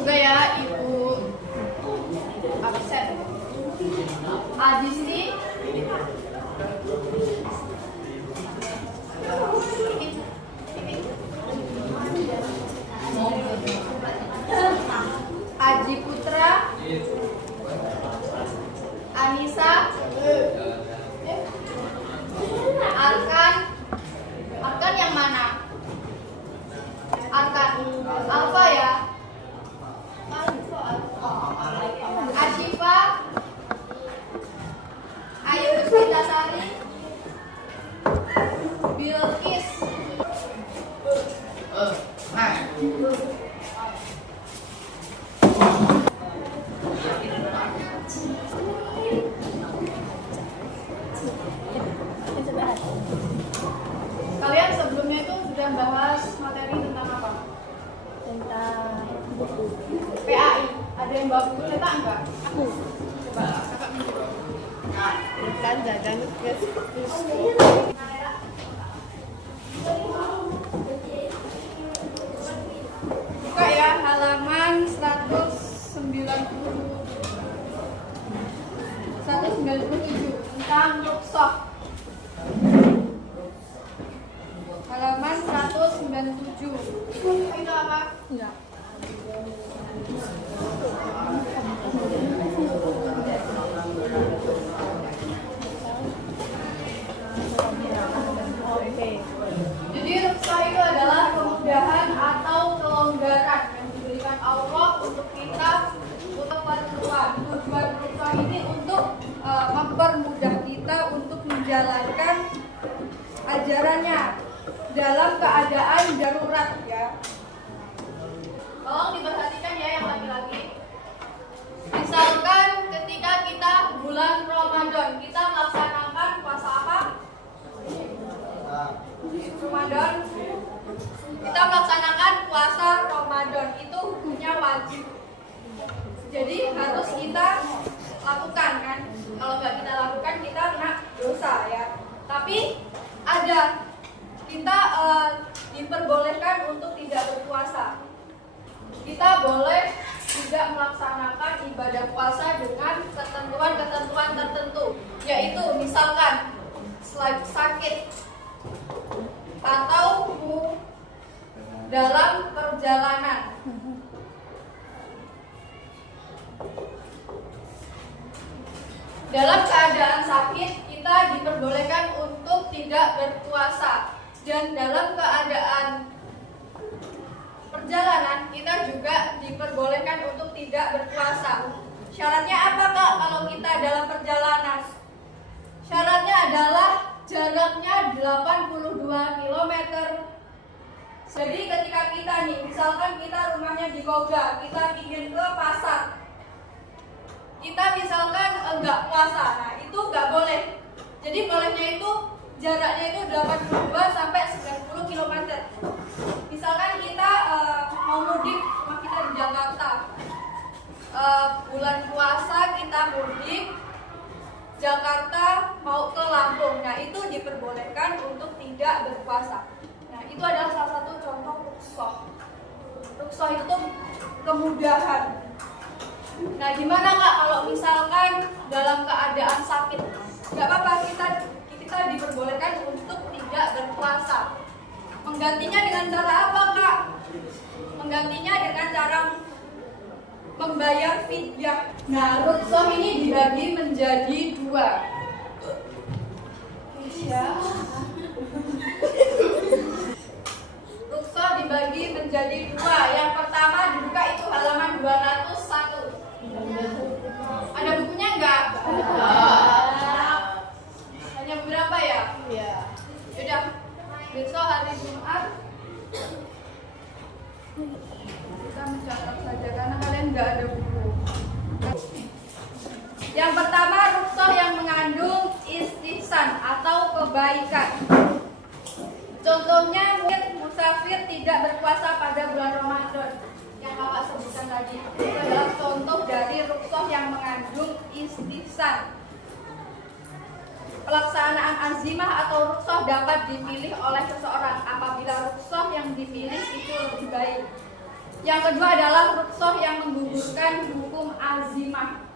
Juga ya Ibu absen. Di sini Aji Putra, Anissa, Arkan yang mana? Arkan Alfa ya. Asyifa, Ayu Puspitasari, Bilkis, kalian sebelumnya itu sudah bahas materi tentang apa? Tentang buku. PAI. Ada yang bawa buku cetak enggak? Aku. Coba kakak mencoba. Kan jajan guys. Buka ya halaman 197 tentang rukhsah. Halaman 197. Itu apa? Enggak. Jadi rukhsah itu adalah kemudahan atau kelonggaran yang diberikan Allah untuk kita untuk perempuan. Tujuan rukhsah ini untuk mempermudah kita untuk menjalankan ajarannya dalam keadaan darurat ya. Tolong diperhatikan ya yang laki-laki. Misalkan ketika kita bulan Ramadan, kita melaksanakan puasa apa? Ramadan. Kita melaksanakan puasa Ramadan, itu hukumnya wajib. Jadi harus kita lakukan kan. Kalau nggak kita lakukan kita kena dosa ya. Tapi ada kita diperbolehkan untuk tidak berpuasa. Kita boleh tidak melaksanakan ibadah puasa dengan ketentuan-ketentuan tertentu, yaitu misalkan sakit atau dalam perjalanan. Dalam keadaan sakit kita diperbolehkan untuk tidak berpuasa, dan dalam keadaan perjalanan kita juga diperbolehkan untuk tidak berpuasa. Syaratnya apa Kak kalau kita dalam perjalanan? Syaratnya adalah jaraknya 82 km. Jadi ketika kita nih, misalkan kita rumahnya di Koga, kita ingin ke pasar, kita misalkan enggak puasa, nah itu enggak boleh. Jadi bolehnya itu jaraknya itu 82 sampai 90 km. Misalkan kita mau mudik, rumah kita di Jakarta, bulan puasa kita mudik Jakarta mau ke Lampung, nah itu diperbolehkan untuk tidak berpuasa. Nah itu adalah salah satu contoh rukhsah. Rukhsah itu kemudahan. Nah gimana Kak kalau misalkan dalam keadaan sakit? Gak apa-apa, kita diperbolehkan untuk tidak berpuasa. Menggantinya dengan cara apa Kak? Menggantinya dengan cara membayar fidyah. Nah rukhsah ini dibagi menjadi dua. Rukhsah dibagi menjadi dua. Yang pertama dibuka itu halaman 201. Ada bukunya enggak? Hanya berapa ya? Iya. Yaudah, besok hari Jumat kita mencatat saja karena kalian nggak ada buku. Yang pertama, rukhsah yang mengandung istihsan atau kebaikan. Contohnya mungkin musafir tidak berpuasa pada bulan Ramadan yang Bapak sebutkan tadi. Itu adalah contoh dari rukhsah yang mengandung istihsan. Pelaksanaan azimah atau rukhsah dapat dipilih oleh seseorang apabila rukhsah yang dipilih itu lebih baik. Yang kedua adalah rukhsah yang menggugurkan hukum azimah.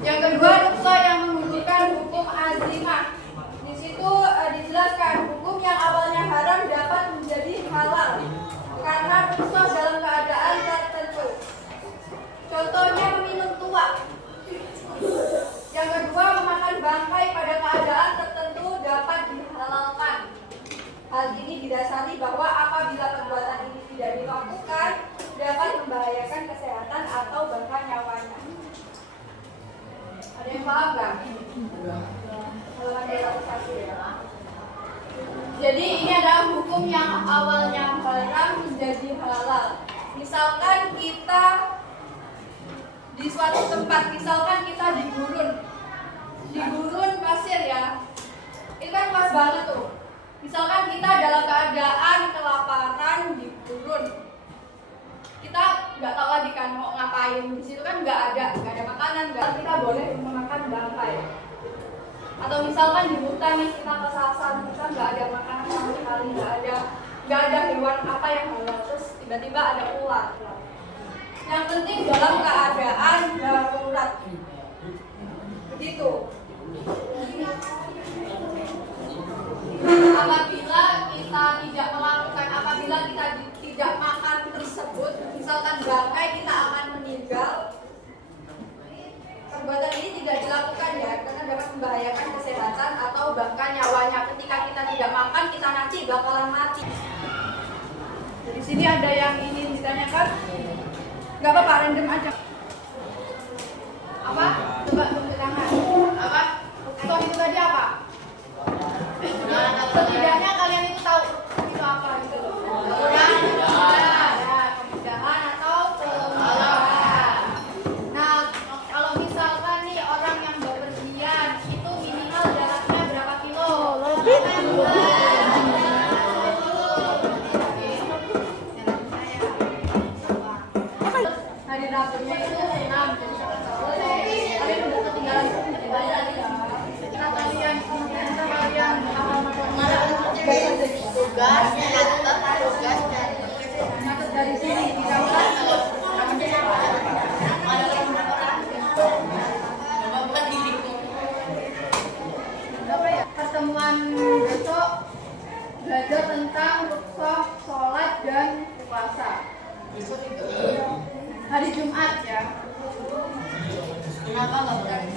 Yang kedua, rukhsah yang menggugurkan hukum azimah. Di situ dijelaskan hukum yang awalnya haram dapat menjadi halal karena rukhsah dalam keadaan tertentu. Contohnya meminum tuak. Yang kedua, memakan bangkai pada keadaan tertentu dapat dihalalkan. Hal ini didasari bahwa apabila perbuatan ini tidak dilakukan dapat membahayakan kesehatan atau bahkan nyawanya. Ada yang paham nggak? Halaman 201 ya. Jadi ini adalah hukum yang awalnya haram menjadi halal. Misalkan kita di suatu tempat, misalkan kita di gurun pasir ya, itu kan pas banget tuh. Misalkan kita dalam keadaan kelaparan di gurun, kita nggak tahu lagi kan mau ngapain. Di situ kan nggak ada makanan, kita boleh memakan bangkai. Atau misalkan di hutan yang kita kesasar, kita nggak ada makanan sama sekali, nggak ada hewan apa yang halal, terus tiba-tiba ada ular. Yang penting dalam keadaan darurat. Begitu. Apabila kita tidak melakukan, apabila kita tidak makan tersebut, misalkan bangkai, kita akan meninggal. Perbuatan ini tidak dilakukan ya, karena dapat membahayakan kesehatan atau bahkan nyawanya. Ketika kita tidak makan, kita nanti bakalan mati. Di sini ada yang ingin ditanyakan? Nggak apa-apa, random aja. Apa? Coba tunjuk tangan. Apa? Rukhsah itu tadi apa? Setidaknya kalian itu tahu itu apa gitu loh. Kemudahan atau kemudahan. Nah, kalau misalkan nih orang yang bepergian itu minimal jaraknya berapa kilo? Hari Rabunya itu 6, jadi kalian udah ketinggalan kalian tugas dari sini di kamar. Pertemuan besok belajar tentang rukhsah sholat dan puasa. Hari Jumat ya. Kenapa nggak berani?